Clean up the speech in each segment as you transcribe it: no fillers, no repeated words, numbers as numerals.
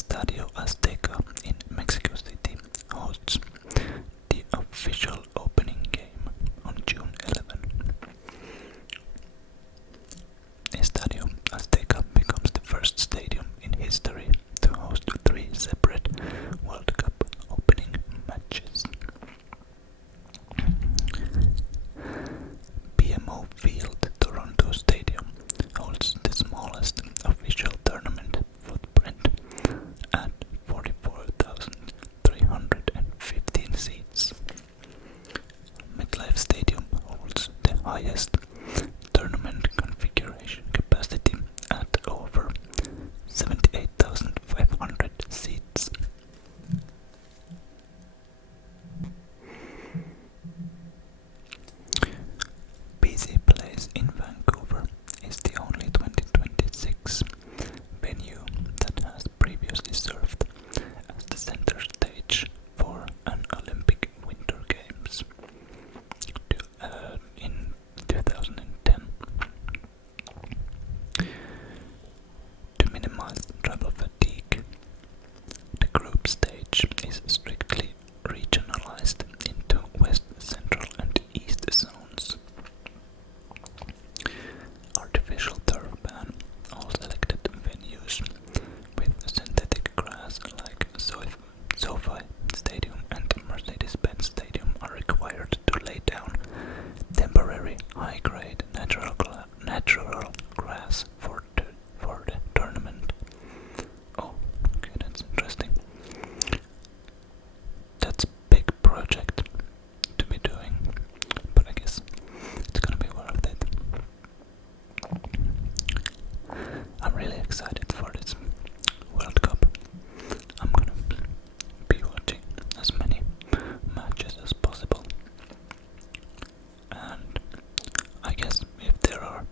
Estadio Azteca in Mexico City hosts the official opening game on June 11. Estadio Azteca becomes the first stadium in history to host three separate World Cup opening matches. BMO Field, Toronto Stadium, holds the smallest official tournament footprint at 44,315 seats. MetLife Stadium holds the highest tournament configuration capacity at over 78,500 seats. BC Place in Vancouver is the only 2026 venue that has previously served as the center stage for an Olympic Winter Games in 2010. To minimize travel fatigue, the group stage is strictly regionalized into West, Central and East zones. Artificial turf ban all selected venues with synthetic grass like SoFi Stadium and Mercedes-Benz Stadium are required to lay down temporary high-grade natural grass for the tournament. Oh, okay, that's interesting. That's a big project to be doing, but I guess it's gonna be worth it. I'm really excited for this World Cup. I'm gonna be watching as many matches as possible. And I guess if there are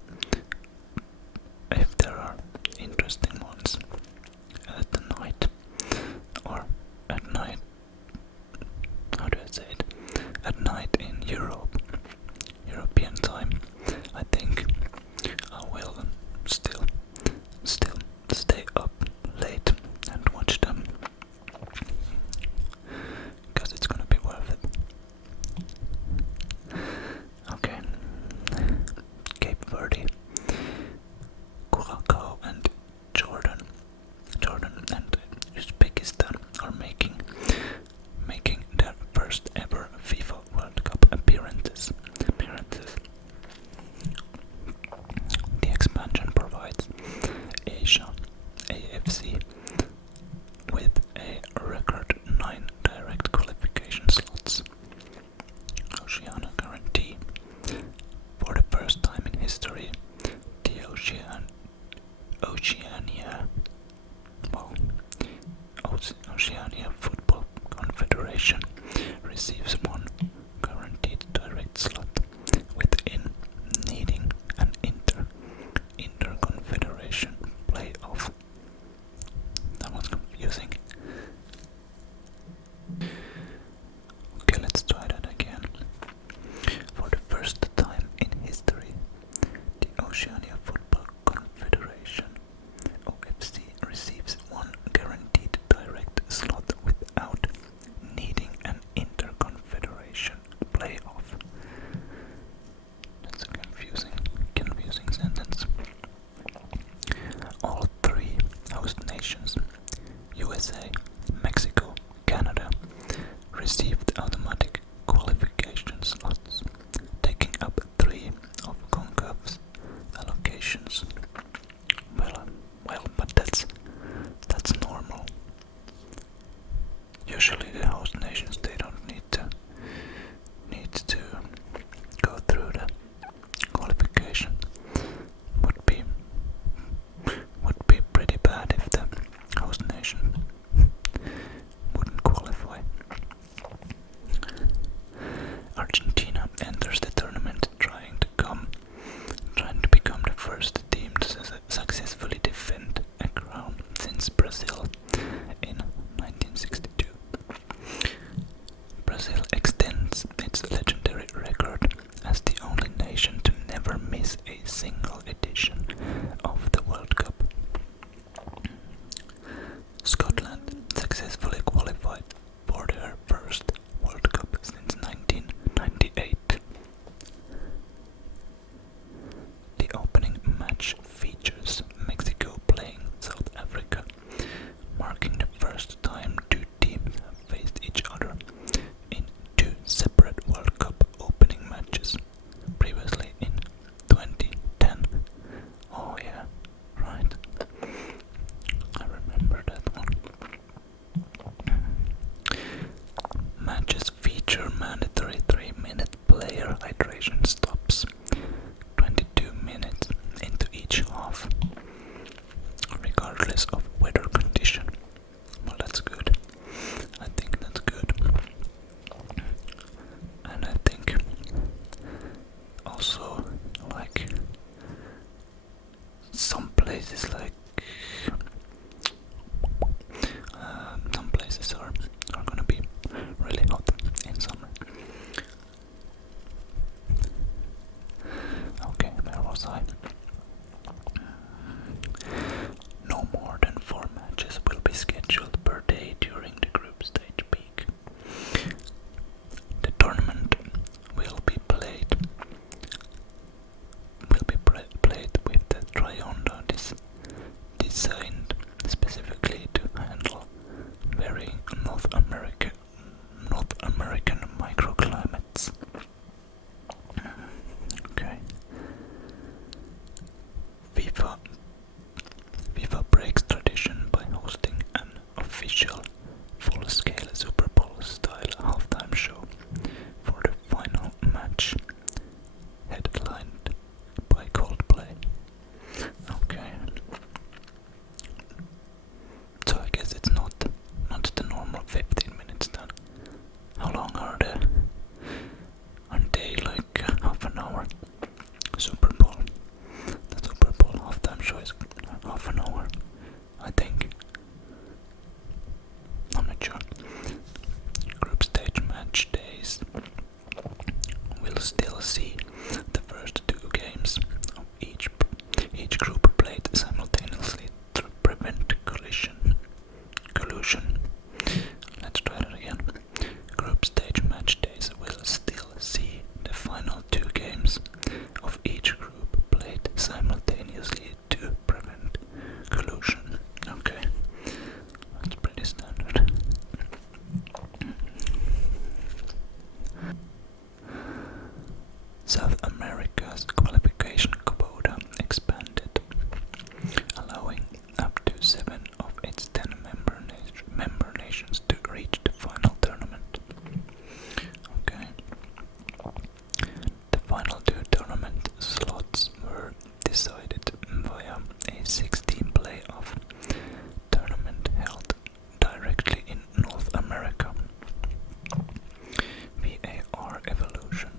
interesting ones at the night or at night, how do I say it? At night in European time, I think I will still stay up late and watch them, because it's gonna be worth it. Okay, Cape Verde, Curacao and Jordan and Uzbekistan are making their first ever FIFA World Cup appearances. The expansion provides Asia AFC with a record 9 direct qualification slots. Oceania guarantee. For the first time in history, the Oceania Football Confederation receives one guaranteed direct slot within needing an interconfederation playoff. That was confusing. Okay, let's try that again. For the first time in history, the Oceania Football Confederation OFC receives one guaranteed direct slot without needing an interconfederation playoff. That's a confusing sentence. All three host nations, USA, Mexico, Canada, received automatic qualification slots, taking up 3 of CONCACAF's allocations. Well, but that's normal. Usually the host nations, they don't need to go through the qualification. Would be pretty bad if the host nation wouldn't qualify. hydration stops 22 minutes into each half, regardless of weather condition. Well, that's good. I think that's good. And I think also, like, some places some places are gonna be really hot in summer. Okay, where was I? No more than 4 matches will be scheduled per day during the group stage peak. The tournament will be played with the Trionda designed specifically to handle very North American microclimates. Okay. FIFA breaks tradition by hosting an official full-scale Super Bowl-style halftime show for the final match, headlined by Coldplay. Okay. So I guess it's not the normal 15 minutes then. How long are they? Aren't they like half an hour? Super Bowl. The Super Bowl halftime show is half an hour, I think. I'm not sure. Group stage match days will still see the first 2 games of each group played simultaneously to prevent collusion. Let's try that again. Group stage match days will still see the final 2 games of each group played simultaneously to prevent collusion. Okay, that's pretty standard. South America's qualification quota expanded, allowing up to 7 of its 10 member nations to reach the final tournament. Okay. The final 2 tournament slots were decided via a 16 playoff tournament held directly in North America. VAR Evolution.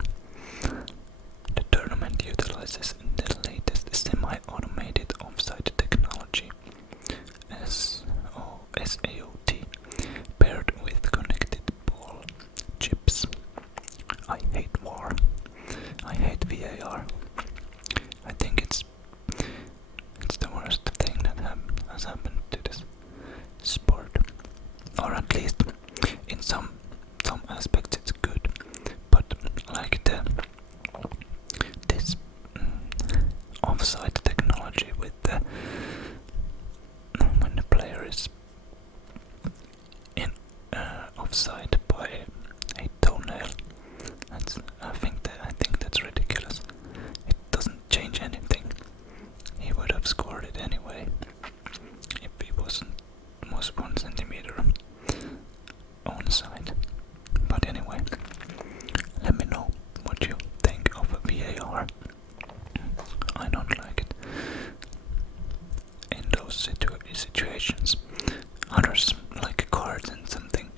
The tournament utilizes the latest semi-automated offside technology, SAOT, paired with connected ball chips. I hate VAR. I hate VAR. I think it's the worst thing that has happened to this sport, or at least in some aspects it's good. But like this offside technology with when the player is in offside by a toenail, I think that's ridiculous. It doesn't change anything. He would have scored it anyway if he was 1 centimeter onside. But anyway, let me know what you think of a VAR. I don't like it in those situations. Others like cards and something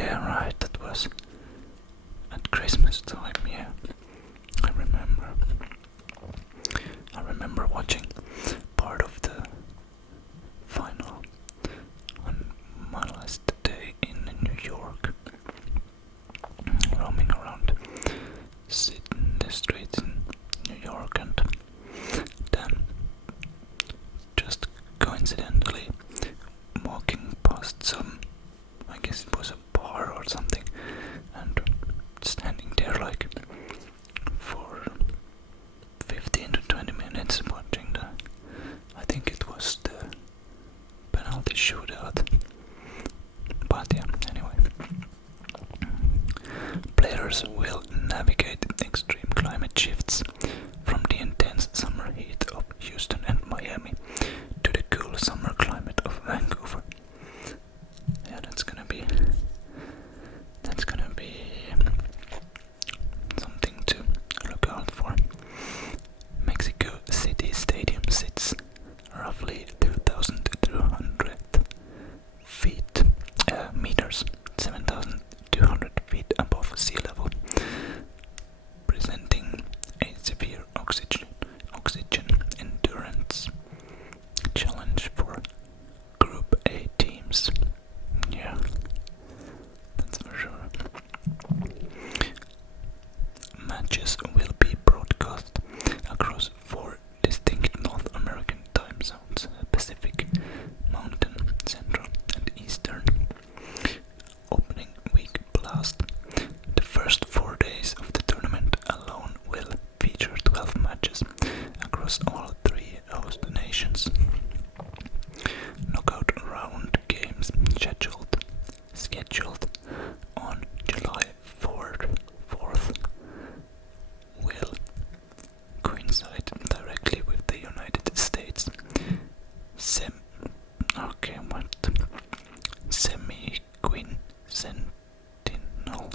Yeah, right, that was at Christmas time, yeah. I remember. I remember watching part of the final on my last day in New York, roaming around, sitting in the streets in New York, and then just coincidentally walking past some, I guess it was a bar or something, and standing there like for 15 to 20 minutes watching the, I think it was the penalty shootout. But yeah, anyway. Players will navigate extreme climate shifts from the intense summer heat of Houston and Miami to the cool summer climate of Vancouver. Yeah, that's gonna be something to look out for. Mexico City Stadium sits roughly 2,200 feet, meters, 7,200 feet above sea level, presenting a severe oxygen endurance challenge for Group A teams. Yeah, that's for sure. Matches will be broadcast across 4 distinct North American time zones: Pacific, Mountain, Central, and Eastern. Opening week blast. The first 4 days of the tournament alone will feature 12 matches across all 3 host nations. Knockout round games scheduled on July 4th will coincide directly with the United States semi-quincentennial